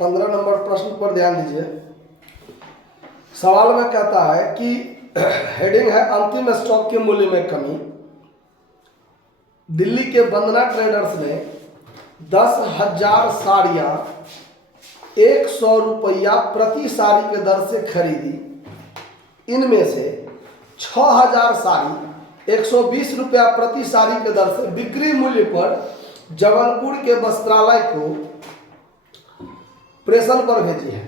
15 number प्रश्न पर ध्यान दीजिए। सवाल में कहता है कि हेडिंग है अंतिम स्टॉक के मूल्य में कमी। दिल्ली के वंदना ट्रेडर्स ने 10,000 साड़ियाँ 100 रुपया प्रति साड़ी के दर से खरीदी। इनमें से 6,000 साड़ी 120 रुपया प्रति साड़ी के दर से बिक्री मूल्य पर जबलपुर के वस्त्रालय को प्रेषण पर भेजी है।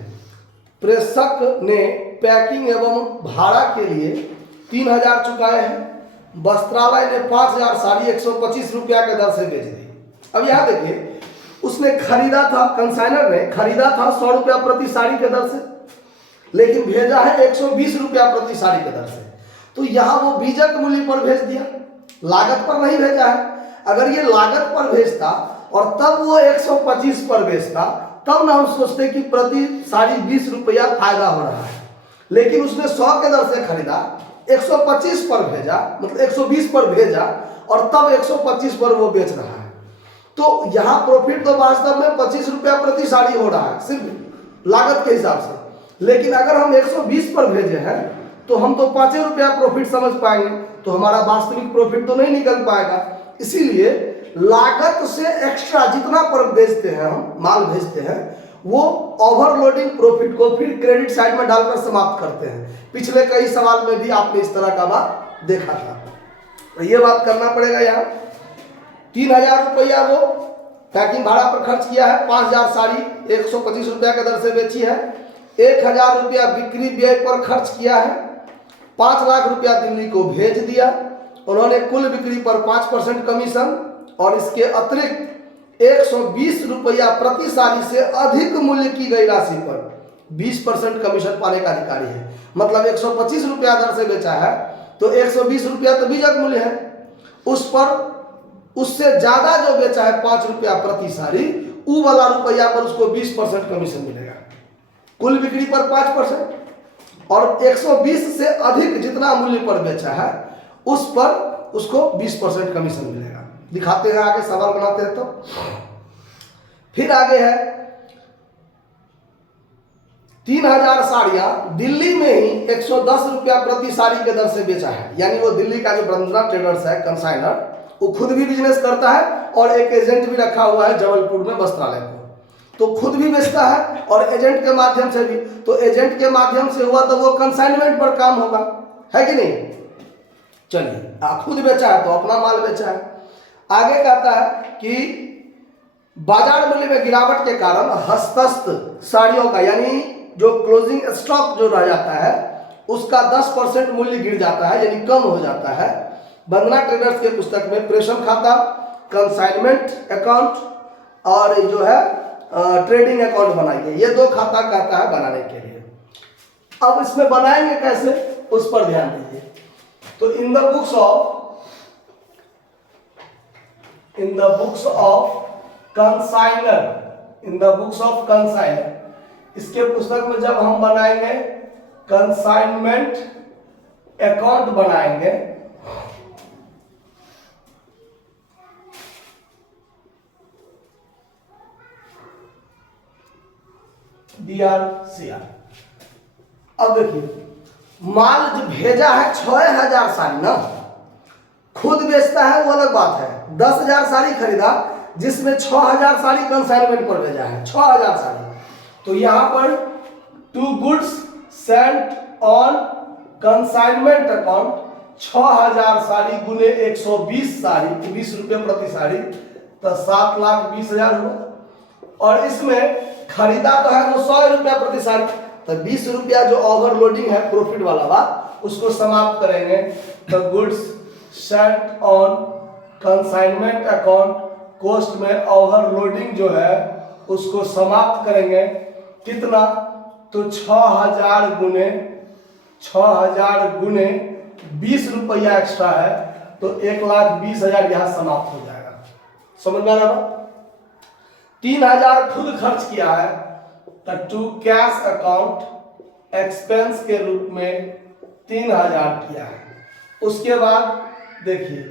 प्रेषक ने पैकिंग एवं भाड़ा के लिए 3,000 चुकाए हैं। वस्त्रालय ने 5,000 साड़ी 125 रुपया के दर से बेच दी। अब यहाँ देखिए, उसने खरीदा था, कंसाइनर ने खरीदा था 100 रुपया प्रति साड़ी के दर से, लेकिन भेजा है 120 रुपया प्रति साड़ी के दर से। तो यहाँ वो बीजक मूल्य पर भेज दिया, लागत पर नहीं भेजा है। अगर ये लागत पर भेजता और तब वो 125 पर बेचता, तब ना हम सोचते कि प्रति साड़ी 20 रुपया फायदा हो रहा है। लेकिन उसने 100 के दर से खरीदा, 125 पर भेजा, मतलब 120 पर भेजा और तब 125 पर वो बेच रहा है। तो यहाँ प्रॉफिट तो वास्तव में 25 रुपया प्रति साड़ी हो रहा है सिर्फ लागत के हिसाब से। लेकिन अगर हम 120 पर भेजे हैं तो हम तो 5 रुपया प्रॉफिट समझ पाएंगे, तो हमारा वास्तविक प्रॉफिट तो नहीं निकल पाएगा। इसीलिए लागत से एक्स्ट्रा जितना पर बेचते हैं, हम माल भेजते हैं, वो ओवरलोडिंग प्रॉफिट को फिर क्रेडिट साइड में डालकर समाप्त करते हैं। पिछले कई सवाल में भी आपने इस तरह का बात देखा था, तो ये बात करना पड़ेगा। यहाँ 3,000 रुपया वो पैकिंग भाड़ा पर खर्च किया है, 5,000 साड़ी 125 रुपया के दर से बेची है, 1,000 रुपया बिक्री व्यय पर खर्च किया है, 5 लाख रुपया दिल्ली को भेज दिया। उन्होंने कुल बिक्री पर 5% कमीशन और इसके अतिरिक्त 120 रुपया प्रति साड़ी से अधिक मूल्य की गई राशि पर 20% कमीशन पाने का अधिकारी है। मतलब 125 रुपया दर से बेचा है तो 120 रुपया तो बीजक मूल्य है, उस पर उससे ज्यादा जो बेचा है 5 रुपया प्रति साड़ी, वो वाला रुपया पर उसको 20% कमीशन मिलेगा। कुल बिक्री पर 5% और 120 से अधिक जितना मूल्य पर बेचा है उस पर उसको 20% कमीशन मिलेगा। दिखाते हैं आगे, सवाल बनाते हैं। तो फिर आगे है 3,000 साड़ियां दिल्ली में ही 110 रुपया प्रति साड़ी के दर से बेचा है। यानी वो दिल्ली का जो वंदना ट्रेडर्स है कंसाइनर, वो खुद भी बिजनेस करता है और एक एजेंट भी रखा हुआ है जबलपुर में वस्त्रालय को। तो खुद भी बेचता है और एजेंट के माध्यम से भी। तो एजेंट के माध्यम से हुआ तो वो कंसाइनमेंट पर काम होगा, है कि नहीं। चलिए, खुद बेचा है तो अपना माल बेचा है। आगे कहता है कि बाजार मूल्य में गिरावट के कारण हस्तस्थ साड़ियों का, यानी जो क्लोजिंग स्टॉक जो रह जाता है उसका 10% मूल्य गिर जाता है, यानी कम हो जाता है। वंदना ट्रेडर्स के पुस्तक में प्रेषण खाता, कंसाइनमेंट अकाउंट और जो है ट्रेडिंग अकाउंट बनाइए। ये 2 खाता कहता है बनाने के लिए। अब इसमें बनाएंगे कैसे, उस पर ध्यान दीजिए। तो in the books of consignor, इसके पुस्तक में जब हम बनाएंगे कंसाइनमेंट अकाउंट बनाएंगे, DRCR। अब देखिए, माल जो भेजा है 6,000 साड़ी ना, खुद बेचता है वो अलग बात है। 10,000 साड़ी खरीदा जिसमें 6,000 साड़ी कंसाइनमेंट पर भेजा है, 6,000 साड़ी। तो यहाँ पर 2 goods sent on consignment account 6,000 sari गुने 120 साड़ी, 20 रुपये प्रति साड़ी, तो 7,20,000 हुआ। और इसमें खरीदा तो है वो 100 रुपया प्रति साड़ी, तो 20 रुपया जो ओवरलोडिंग है प्रॉफिट वाला बात, उसको समाप्त करेंगे। तो goods sent on consignment account cost में ओवरलोडिंग जो है उसको समाप्त करेंगे। कितना, तो 6,000 गुने 20 रुपया एक्स्ट्रा है, तो 1,20,000 यहाँ समाप्त हो जाएगा। समझ में आ रहा है। 3,000 खुद खर्च किया है, तो टू कैश अकाउंट एक्सपेंस के रूप में 3,000 किया है। उसके बाद देखिए,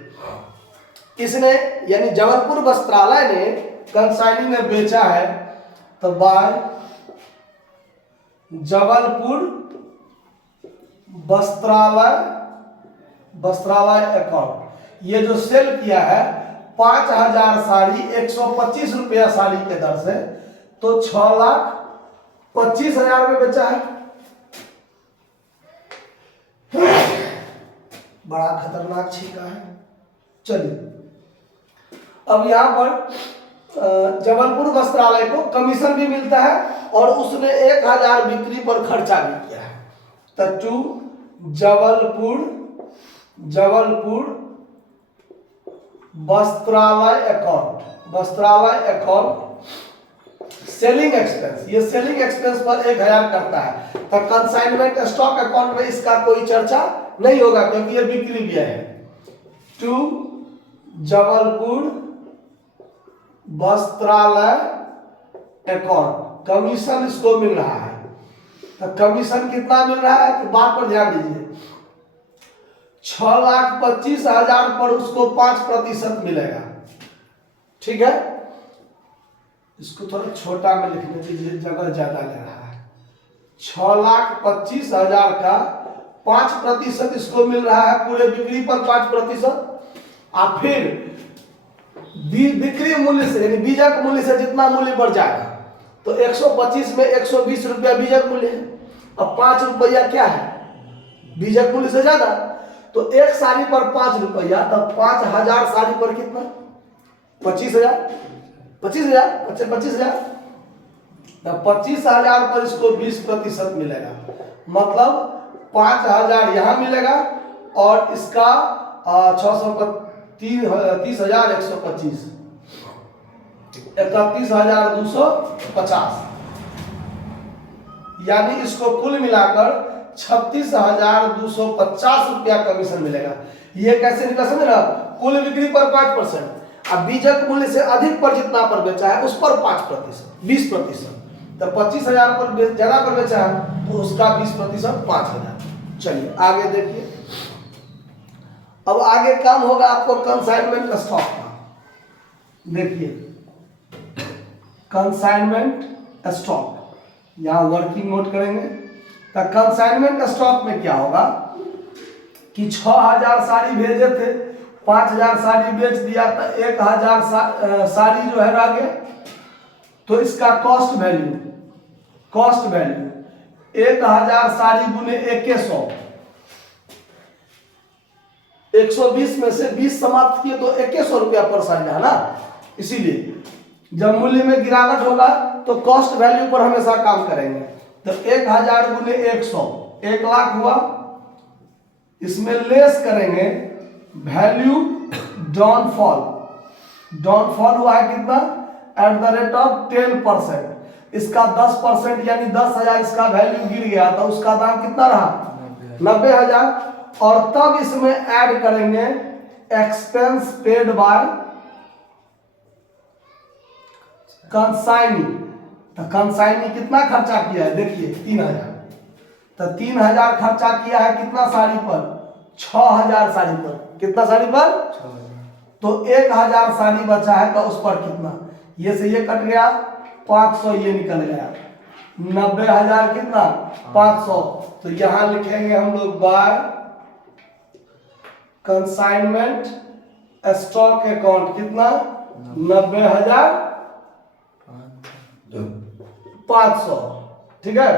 इसने यानी जबलपुर वस्त्रालय ने कंसाइनिंग में बेचा है, तो बाय जबलपुर वस्त्रालय अकाउंट, ये जो सेल किया है 5000 साड़ी 125 रुपया साड़ी के दर से, तो 6,25,000 में बेचा है। बड़ा खतरनाक छीका है। चलिए अब यहां पर जबलपुर वस्त्रालय को कमीशन भी मिलता है और उसने 1000 बिक्री पर खर्चा भी किया है। तो to Jabalpur Vastralaya account selling expense, ये सेलिंग एक्सपेंस पर 1000 करता है। तो कंसाइनमेंट स्टॉक अकाउंट में इसका कोई चर्चा नहीं होगा क्योंकि ये बिक्री व्यय है। To Jabalpur Vastralaya account commission इसको मिल रहा है। तो कमीशन कितना मिल रहा है तो बात पर ध्यान दीजिए, 6,25,000 पर उसको 5% मिलेगा। ठीक है, इसको थोड़ा छोटा में लिखने दीजिए, जगह ज्यादा ले रहा है। 6,25,000 का 5% इसको मिल रहा है, पूरे बिक्री पर 5%। और फिर बिक्री मूल्य से यानी बीजक मूल्य से जितना मूल्य बढ़ जाएगा, तो 125 में 120 रुपया बीजक मूल्य है। अब 5 रुपया क्या है बीजक मूल्य से ज्यादा, तो एक साड़ी पर 5 रुपया, तब 5,000 साड़ी पर कितना 25,000 25,000 तब 25,000 पर इसको 20% मिलेगा। मतलब 5,000 यहाँ मिलेगा और इसका 30,125 31,250, यानी इसको कुल मिलाकर 36,250 रुपया कमीशन मिलेगा। ये कैसे निकला समझ ना, कुल बिक्री पर 5%, अब बीजक मूल्य से अधिक पर जितना पर बेचा है उस पर 5% 20%। तो 25,000 पर ज्यादा पर बेचा है तो उसका 20% 5,000। चलिए आगे देखिए। अब आगे काम होगा आपको कंसाइनमेंट स्टॉक का। देखिए कंसाइनमेंट स्टॉक, यहां वर्किंग नोट करेंगे। तो कंसाइनमेंट स्टॉक में क्या होगा कि 6,000 साड़ी भेजे थे, 5,000 साड़ी बेच दिया, तो 1,000 साड़ी जो है रह गया। तो इसका कॉस्ट वैल्यू 1,000 साड़ी गुने 100, 120 में से 20 समाप्त किए तो 100 रुपया पर साड़ी है ना। इसीलिए जब मूल्य में गिरावट होगा तो कॉस्ट वैल्यू पर हमेशा काम करेंगे। तो 1,000 गुने 100 1 लाख हुआ, इसमें लेस करेंगे वैल्यू डाउनफॉल हुआ है कितना @ 10%। इसका 10% यानी 10,000 इसका वैल्यू गिर गया, तो उसका दाम कितना रहा 90,000। और तब इसमें ऐड करेंगे एक्सपेंस पेड बाय कंसाइनी। तो कंसाइनी कितना खर्चा किया है देखिए 3,000। तो 3,000 खर्चा किया है कितना साड़ी पर 6,000 साड़ी पर, कितना साड़ी पर 6,000। तो 1,000 साड़ी बचा है तो उस पर कितना, ये से ये कट गया 500, ये निकल गया 90,000 कितना 500। तो यहां लिखेंगे हम लोग बाय कंसाइनमेंट स्टॉक अकाउंट कितना 90,500। ठीक है,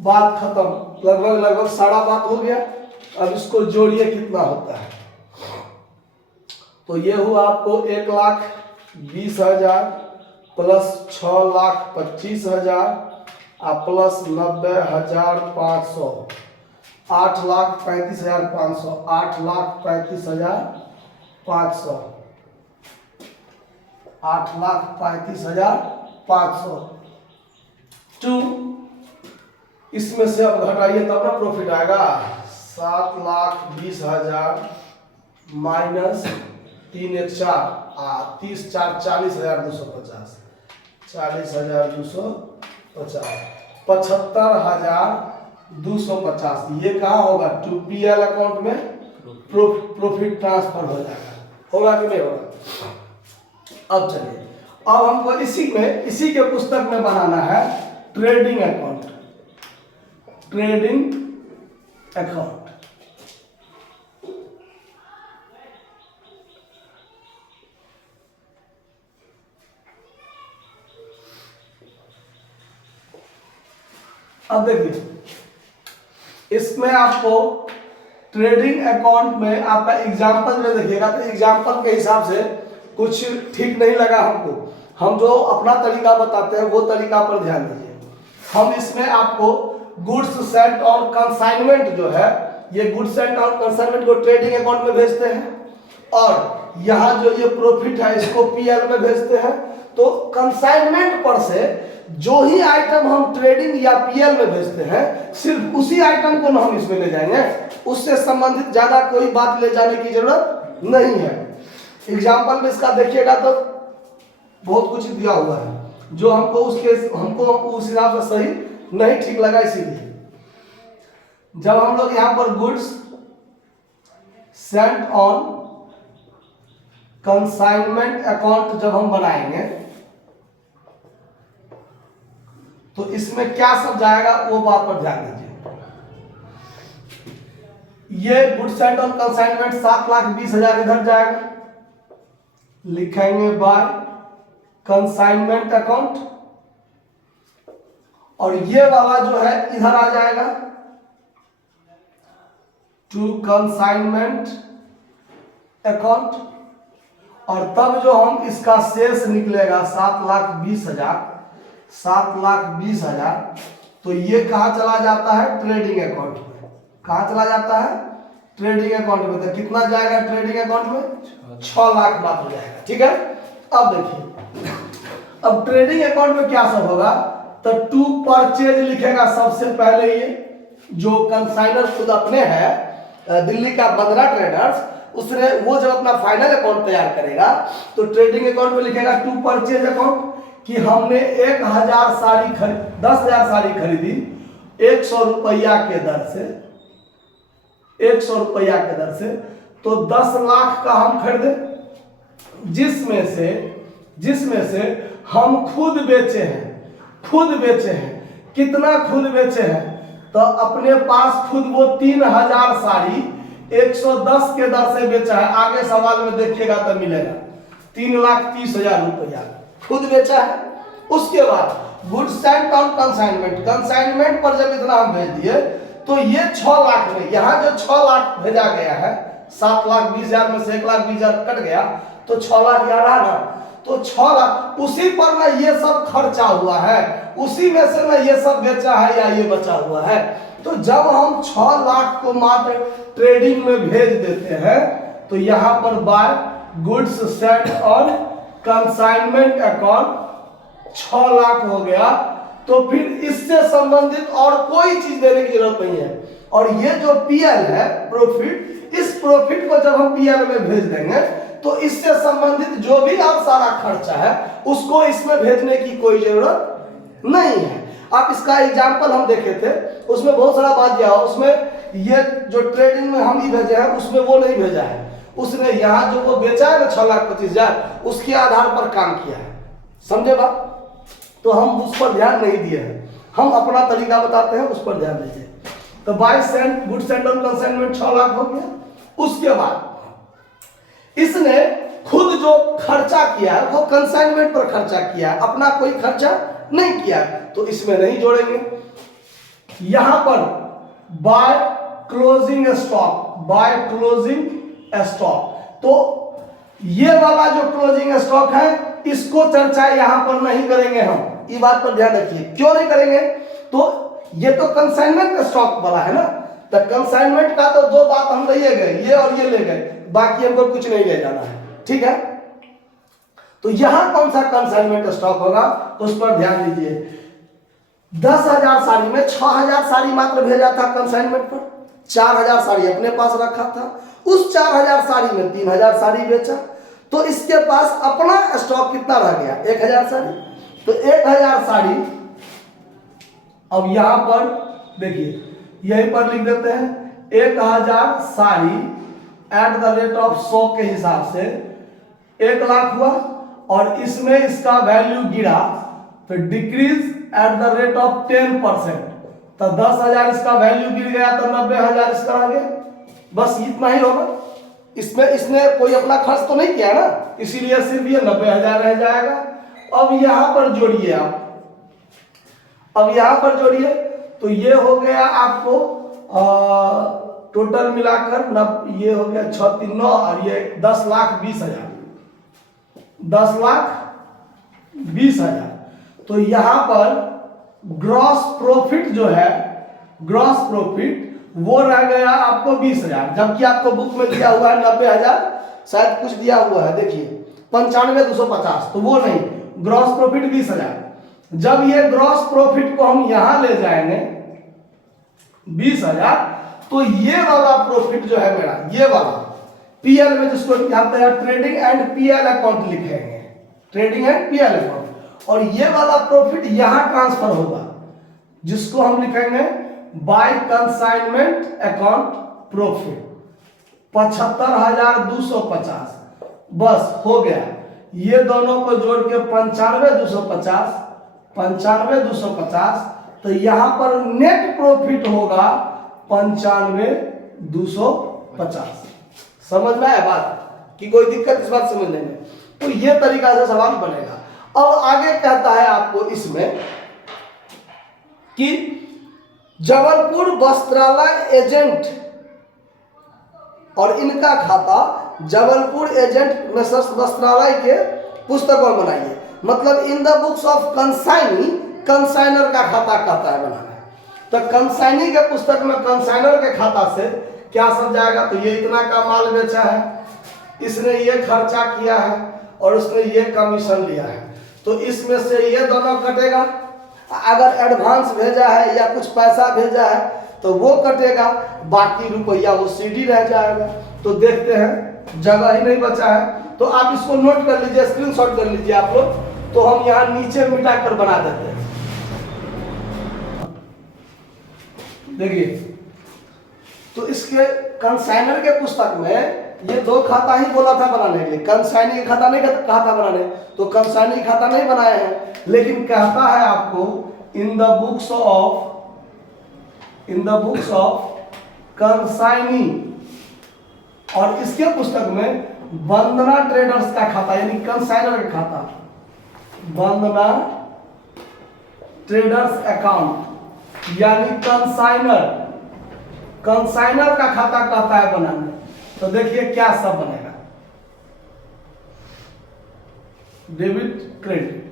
बात खत्म, लगभग सारा बात हो गया। अब इसको जोड़िए कितना होता है। तो ये हुआ आपको 1,20,000 प्लस 6,25,000 प्लस 90,500 8,35,500 8,35,500 8,35,500 टू, इसमें से अब घटाइए तब ना प्रॉफिट आएगा। 7,20,000 माइनस 3 1 4 30 4 40,250 40,250 75,250। ये कहाँ होगा 2PL अकाउंट में प्रॉफिट ट्रांसफर हो जाएगा, होगा कि नहीं होगा। अब चलिए, अब हमको इसी के पुस्तक में बनाना है ट्रेडिंग अकाउंट, ट्रेडिंग अकाउंट। अब देखिए इसमें आपको ट्रेडिंग अकाउंट में आपका एग्जाम्पल में देखिएगा तो एग्जाम्पल के हिसाब से कुछ ठीक नहीं लगा हमको। हम जो अपना तरीका बताते हैं वो तरीका पर ध्यान दीजिए। हम इसमें आपको गुड्स सेंट और कंसाइनमेंट जो है, ये गुड्स सेंट और कंसाइनमेंट को ट्रेडिंग अकाउंट में भेजते हैं और यहाँ जो ये प्रॉफिट है इसको पीएल में भेजते हैं। तो कंसाइनमेंट पर से जो ही आइटम हम ट्रेडिंग या पीएल में भेजते हैं सिर्फ उसी आइटम को ना हम इसमें ले जाएंगे, उससे संबंधित ज्यादा कोई बात ले जाने की जरूरत नहीं है। एग्जाम्पल में इसका देखिएगा तो बहुत कुछ दिया हुआ है जो हमको उस हिसाब से सही नहीं ठीक लगा। इसीलिए जब हम लोग यहां पर goods sent on consignment account जब हम बनाएंगे तो इसमें क्या सब जाएगा वो बात पर ध्यान दीजिए। ये गुड्स सेंट ऑन कंसाइनमेंट 7,20,000 इधर जाएगा, लिखेंगे बाय कंसाइनमेंट अकाउंट, और ये वाला जो है इधर आ जाएगा टू कंसाइनमेंट अकाउंट, और तब जो हम इसका शेष निकलेगा 7,20,000, तो ये कहां चला जाता है ट्रेडिंग अकाउंट में। कहां चला जाता है ट्रेडिंग अकाउंट में। तो कितना जाएगा ट्रेडिंग अकाउंट में 6 लाख मात्र जाएगा। ठीक है, अब देखिए अब ट्रेडिंग अकाउंट में क्या सब होगा तो टू परचेज लिखेगा सबसे पहले। ये जो कंसाइनर खुद अपने है दिल्ली का बंदरा ट्रेडर्स, उसने वो जब अपना फाइनल अकाउंट तैयार करेगा तो ट्रेडिंग अकाउंट में लिखेगा टू परचेज अकाउंट कि हमने 10,000 साड़ी 10,000 साड़ी खरीदी 100 रुपया के दर से, 100 रुपया के दर से, तो 10 लाख का हम खरीदे, जिसमें से हम खुद बेचे हैं। कितना खुद बेचे हैं तो अपने पास खुद वो 3,000 साड़ी 110 के दर से बेचा है। आगे सवाल में देखिएगा तो मिलेगा 3,30,000 रुपया खुद बेचा है। उसके बाद गुड्स सेंट ऑन कंसाइनमेंट पर जब इतना हम भेज दिए तो ये 6 लाख में, यहाँ जो 6 लाख भेजा गया है 7,20,000 में से 1,20,000 कट गया तो 6 लाख यहाँ रहा ना, तो 6 लाख उसी पर ना ये सब खर्चा हुआ है, उसी में से ना ये सब बेचा है या ये बचा हुआ है। तो जब हम 6 लाख को मात्र ट्रेडिंग में भेज देते हैं तो यहाँ पर by goods sent on consignment account 6 lakh हो गया। तो फिर इससे संबंधित और कोई चीज देने की जरूरत नहीं है। और ये जो पीएल है प्रॉफिट, इस प्रॉफिट को जब हम पीएल में भेज देंगे तो इससे संबंधित जो भी और सारा खर्चा है उसको इसमें भेजने की कोई जरूरत नहीं है। आप इसका एग्जाम्पल हम देखे थे, उसमें बहुत सारा बात दिया, उसमें ये जो ट्रेडिंग में हम ही भेजे हैं उसमें वो नहीं भेजा है, उसने यहाँ जो वो बेचा है ना 6,25,000 उसके आधार पर काम किया है। समझे बात? तो हम उस पर ध्यान नहीं दिए हैं, हम अपना तरीका बताते हैं, उस पर ध्यान दीजिए। तो by sent good sent on consignment 6 lakh हो गया। उसके बाद इसने खुद जो खर्चा किया है वो कंसाइनमेंट पर खर्चा किया है, अपना कोई खर्चा नहीं किया, तो इसमें नहीं जोड़ेंगे। यहां पर बाय क्लोजिंग स्टॉक, तो ये वाला जो क्लोजिंग स्टॉक है इसको चर्चा यहां पर नहीं करेंगे हम, ये बात पर ध्यान रखिए। क्यों नहीं करेंगे? तो ये तो कंसाइनमेंट स्टॉक वाला है ना, तो कंसाइनमेंट का तो 2 बात हम ले गए, ये और ये ले गए, बाकी हमको कुछ नहीं ले जाना है। ठीक है, तो यहां कौन सा कंसाइनमेंट स्टॉक होगा उस पर ध्यान दीजिए। 10,000 साड़ी में 6,000 साड़ी मात्र भेजा था कंसाइनमेंट पर, 4,000 साड़ी अपने पास रखा था, उस 4,000 साड़ी में 3,000 साड़ी बेचा, तो इसके पास अपना स्टॉक कितना रह गया 1,000 साड़ी। तो 1,000 साड़ी, अब यहां पर देखिए यहीं पर लिख देते हैं 1,000 sari at the rate of 100 के हिसाब से 1 लाख हुआ, और इसमें इसका वैल्यू गिरा तो decrease at the rate of 10%, तो 10,000 इसका वैल्यू गिर गया तो 90,000 इसका आ गया। बस इतना ही होगा। इसमें इसने कोई अपना खर्च तो नहीं किया ना, इसीलिए सिर्फ ये 90,000 रह जाएगा। अब यहां पर जोड़िए आप, अब यहां पर जोड़िए तो ये हो गया आपको टोटल मिलाकर ये हो गया 639 और ये 10,20,000, 10,20,000। तो यहां पर ग्रॉस प्रॉफिट जो है, ग्रॉस प्रॉफिट वो रह गया आपको 20,000, जबकि आपको बुक में दिया हुआ है 90,000, शायद कुछ दिया हुआ है, देखिए 95,250, तो वो नहीं, ग्रॉस प्रॉफिट 20,000। जब ये ग्रॉस प्रॉफिट को हम यहां ले जाएंगे 20,000, तो ये वाला प्रॉफिट जो है मेरा, ये वाला पीएल में जिसको जानते हैं ट्रेडिंग एंड पीएल अकाउंट लिखेंगे, ट्रेडिंग एंड पीएल अकाउंट, और ये वाला प्रॉफिट यहां ट्रांसफर होगा जिसको हम लिखेंगे बाय कंसाइनमेंट अकाउंट प्रॉफिट 75,250। बस हो गया। ये दोनों को जोड़ के 95,250, 95,250, तो यहां पर नेट प्रॉफिट होगा 95,250। समझ में आया बात कि कोई दिक्कत इस बात समझने में? तो ये तरीका से सवाल बनेगा। अब आगे कहता है आपको इसमें कि जबलपुर वस्त्रालय एजेंट और इनका खाता जबलपुर एजेंट मेसर्स वस्त्रालय के पुस्तकों में बनाइए। मतलब in the books of consignee, consignor का खाता कहता है बनाना है। तो कंसाइनी के पुस्तक में कंसाइनर के खाता से क्या सब जाएगा? तो ये इतना का माल बेचा है, इसने ये खर्चा किया है और उसने ये कमीशन लिया है, तो इसमें से ये दोनों कटेगा। अगर एडवांस भेजा है या कुछ पैसा भेजा है तो वो कटेगा, बाकी रुपया वो सीडी रह जाएगा। तो देखते हैं, जगह ही नहीं बचा है, तो आप इसको नोट कर लीजिए, स्क्रीनशॉट कर लीजिए आप लोग। तो हम यहाँ नीचे मिटा कर बना देते हैं। देखिए, तो इसके कंसाइनर के पुस्तक में ये दो खाता ही बोला था बनाने के लिए, कंसाइनी का खाता नहीं कहा था बनाने, तो कंसाइनी खाता नहीं बनाए हैं, लेकिन कहता है आपको इन द बुक्स ऑफ कंसाइनी, और इसके पुस्तक में वंदना ट्रेडर्स का खाता यानी कंसाइनर का खाता, वंदना ट्रेडर्स अकाउंट यानी कंसाइनर का खाता कहता है बनाने। तो देखिए क्या सब बनेगा, डेबिट क्रेडिट।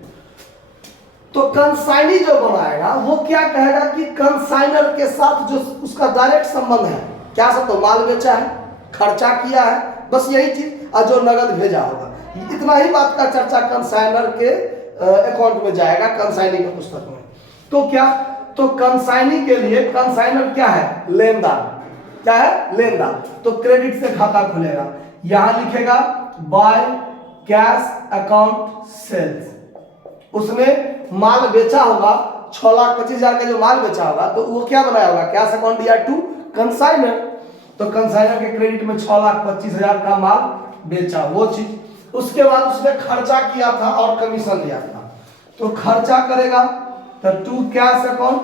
तो कंसाइनी जो बनाएगा वो क्या कहेगा कि कंसाइनर के साथ जो उसका डायरेक्ट संबंध है, क्या सब? तो माल बेचा है, खर्चा किया है, बस यही चीज, और जो नगद भेजा होगा, इतना ही बात का चर्चा कंसाइनर के अकाउंट में जाएगा, कंसाइनी के पुस्तक में। तो क्या? तो कंसाइनी के लिए कंसाइनर क्या है? लेनदार। क्या है? लेनदार। तो क्रेडिट से खाता खुलेगा, यहां लिखेगा बाय कैश अकाउंट सेल्स। उसने माल बेचा होगा 6,25,000 का जो माल बेचा होगा, तो वो क्या बनाया होगा? कैश अकाउंट दिया टू कंसाइनर, तो कंसाइनर के क्रेडिट में 6,25,000 का माल बेचा, वो चीज। उसके बाद उसने खर्चा किया था और कमीशन लिया था, तो खर्चा करेगा तो टू कैश अकाउंट,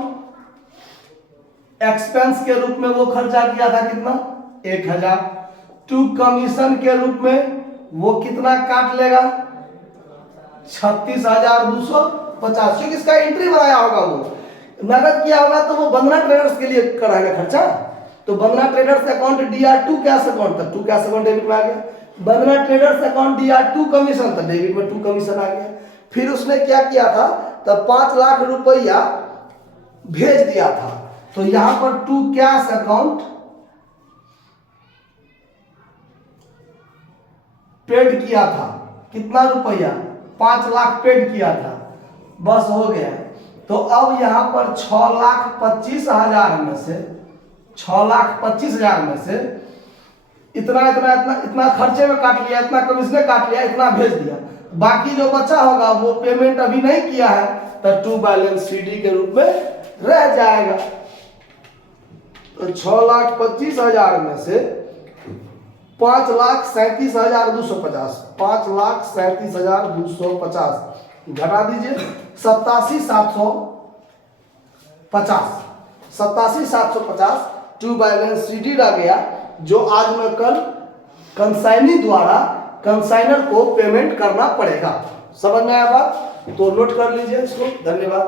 एक्सपेंस के रूप में वो खर्चा किया था कितना? 1,000। टू कमीशन के रूप में वो कितना काट लेगा? 36,250, क्योंकि इसका एंट्री बनाया होगा, वो नगद किया होगा, तो वो वंदना ट्रेडर्स के लिए कराएगा खर्चा। तो Vandana traders account DR2 cash account, तक 2 कैश अकाउंट डेबिट में आ गया। Vandana traders account DR2 commission, तक डेबिट में 2 कमीशन आ गया। फिर उसने क्या किया था? तब 5 लाख रुपया भेज दिया था, तो यहां पर 2 कैश अकाउंट पेड किया था, कितना रुपया? 5 लाख पेड किया था, बस हो गया। तो अब यहां पर 6,25,000 में से, 6,25,000 में से इतना इतना इतना इतना खर्चे में काट लिया, इतना कमीशन काट लिया, इतना भेज दिया। बाकी जो बचा होगा वो पेमेंट अभी नहीं किया है, तो टू बैलेंस सीडी के रूप में रह जाएगा। तो 6,25,000 में से 5,37,250, 5,37,250 घटा दीजिए, 87,700 87,750 ट्रू बैलेंस सीडी रह गया, जो आज में कल कंसाइनी द्वारा कंसाइनर को पेमेंट करना पड़ेगा। समझ में आया बात? तो नोट कर लीजिए इसको। धन्यवाद।